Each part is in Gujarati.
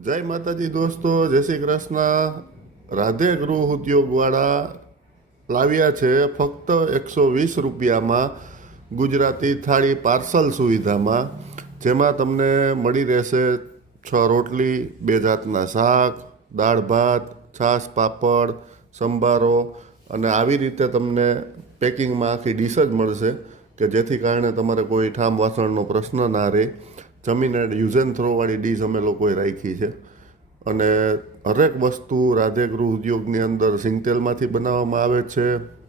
જય માતાજી દોસ્તો, જય શ્રી કૃષ્ણ। રાધે ગૃહ ઉદ્યોગવાળા લાવ્યા છે ફક્ત 120 રૂપિયામાં ગુજરાતી થાળી પાર્સલ સુવિધામાં, જેમાં તમને મળી રહેશે 6 રોટલી, 2 જાતના શાક, દાળ ભાત, છાશ, પાપડ, સંભારો અને આવી રીતે તમને પેકિંગમાં આખી ડીશ જ મળશે કે જેથી કારણે તમારે કોઈ ઠામ વાસણનો પ્રશ્ન ના રહે। જમીને યુઝ એન્ડ થ્રોવાળી ડીશ અમે લોકોએ રાખી છે અને હરેક વસ્તુ રાધે ગૃહ ઉદ્યોગની અંદર સિંગતેલમાંથી બનાવવામાં આવે છે।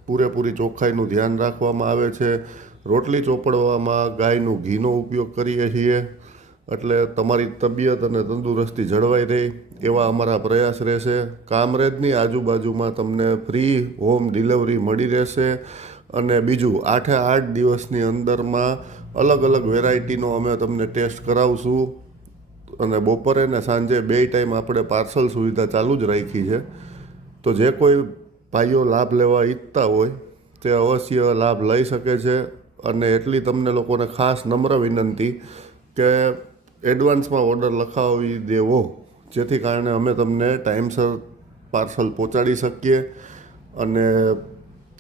પૂરેપૂરી ચોખ્ખાઈનું ધ્યાન રાખવામાં આવે છે। રોટલી ચોપડવામાં ગાયનું ઘીનો ઉપયોગ કરીએ છીએ, એટલે તમારી તબિયત અને તંદુરસ્તી જળવાઈ રહે એવા અમારા પ્રયાસ રહેશે। કામરેજની આજુબાજુમાં તમને ફ્રી હોમ ડિલિવરી મળી રહેશે અને બીજું 8 દિવસની અંદરમાં અલગ અલગ વેરાયટીનો અમે તમને ટેસ્ટ કરાવશું અને બપોરે ને સાંજે 2 ટાઈમ આપણે પાર્સલ સુવિધા ચાલુ જ રાખી છે। તો જે કોઈ ભાઈઓ લાભ લેવા ઈચ્છતા હોય તે અવશ્ય લાભ લઈ શકે છે અને એટલી તમને લોકોને ખાસ નમ્ર વિનંતી કે એડવાન્સમાં ઓર્ડર લખાવી દેવો, જેથી કારણે અમે તમને ટાઈમસર પાર્સલ પહોંચાડી શકીએ અને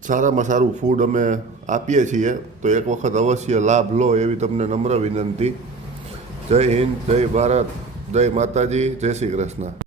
સારામાં સારું ફૂડ અમે આપીએ છીએ। તો એક વખત અવશ્ય લાભ લો એવી તમને નમ્ર વિનંતી। જય હિન્દ, જય ભારત, જય માતાજી, જય શ્રી કૃષ્ણ।